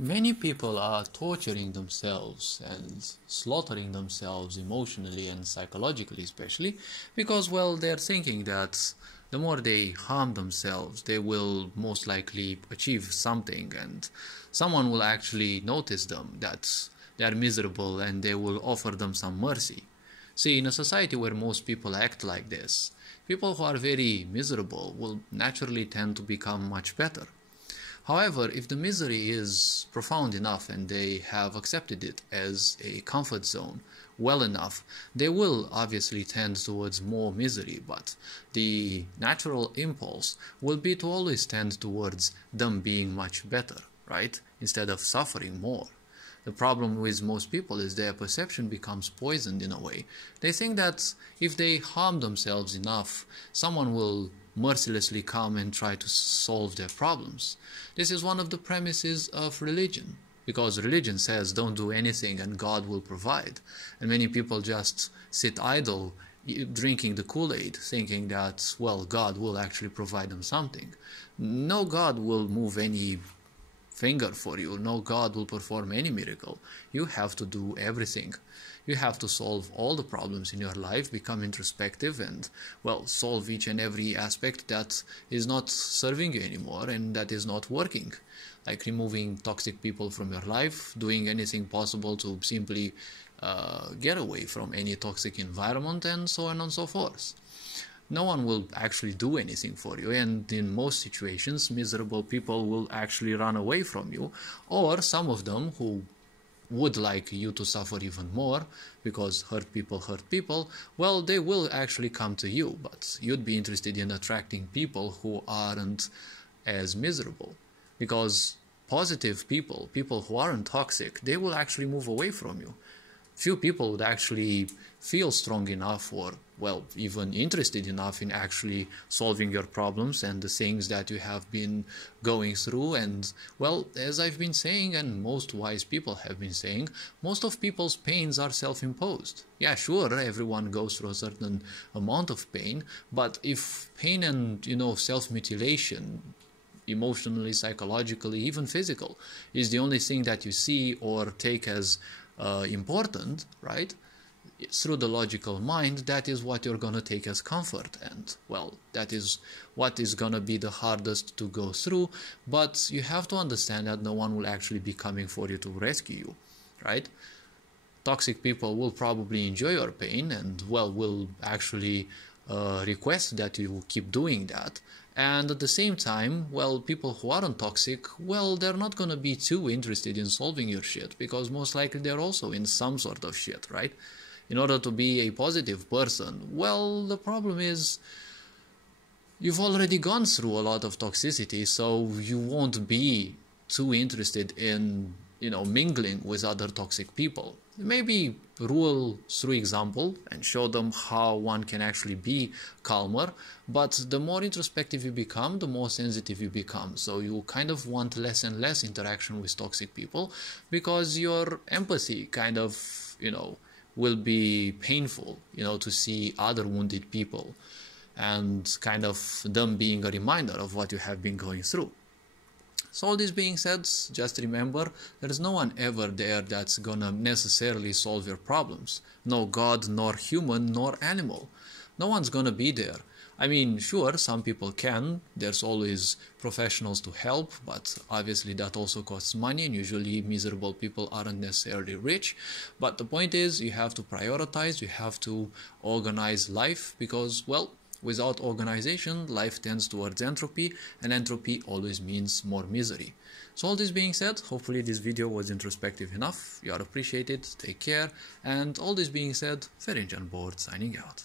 Many people are torturing themselves and slaughtering themselves emotionally and psychologically, especially because, well, they're thinking that the more they harm themselves, they will most likely achieve something, and someone will actually notice them, that they are miserable, and they will offer them some mercy. See, in a society where most people act like this, people who are very miserable will naturally tend to become much better. However, if the misery is profound enough and they have accepted it as a comfort zone well enough, they will obviously tend towards more misery, but the natural impulse will be to always tend towards them being much better, right? Instead of suffering more. The problem with most people is their perception becomes poisoned in a way. They think that if they harm themselves enough, someone will mercilessly come and try to solve their problems. This is one of the premises of religion, because religion says don't do anything and God will provide. And many people just sit idle, drinking the Kool-Aid, thinking that, well, God will actually provide them something. No God will move any finger for you. No God will perform any miracle. You have to do everything. You have to solve all the problems in your life, become introspective, and, well, solve each and every aspect that is not serving you anymore and that is not working. Like removing toxic people from your life, doing anything possible to simply get away from any toxic environment, and so on and so forth. No one will actually do anything for you, and in most situations miserable people will actually run away from you, or some of them who would like you to suffer even more, because hurt people, well, they will actually come to you, but you'd be interested in attracting people who aren't as miserable, because positive people who aren't toxic, they will actually move away from you. Few people would actually feel strong enough, or, well, even interested enough in actually solving your problems and the things that you have been going through. And, well, as I've been saying, and most wise people have been saying, most of people's pains are self-imposed. Yeah, sure, everyone goes through a certain amount of pain, but if pain and, self-mutilation, emotionally, psychologically, even physical, is the only thing that you see or take as important, right? Through the logical mind, that is what you're gonna take as comfort, and, well, that is what is gonna be the hardest to go through. But you have to understand that no one will actually be coming for you to rescue you, right? Toxic people will probably enjoy your pain and, well, will actually request that you keep doing that. And at the same time, well, people who aren't toxic, well, they're not going to be too interested in solving your shit, because most likely they're also in some sort of shit, right? In order to be a positive person, well, the problem is you've already gone through a lot of toxicity, so you won't be too interested in, mingling with other toxic people. Maybe rule through example and show them how one can actually be calmer, but the more introspective you become, the more sensitive you become. So you kind of want less and less interaction with toxic people, because your empathy kind of, will be painful, to see other wounded people and kind of them being a reminder of what you have been going through. So all this being said, just remember, there's no one ever there that's gonna necessarily solve your problems. No God, nor human, nor animal. No one's gonna be there. I mean, sure, some people can. There's always professionals to help, but obviously that also costs money, and usually miserable people aren't necessarily rich. But the point is, you have to prioritize, you have to organize life, because, well, without organization, life tends towards entropy, and entropy always means more misery. So all this being said, hopefully this video was introspective enough. You are appreciated, take care, and all this being said, Ferenc on board, signing out.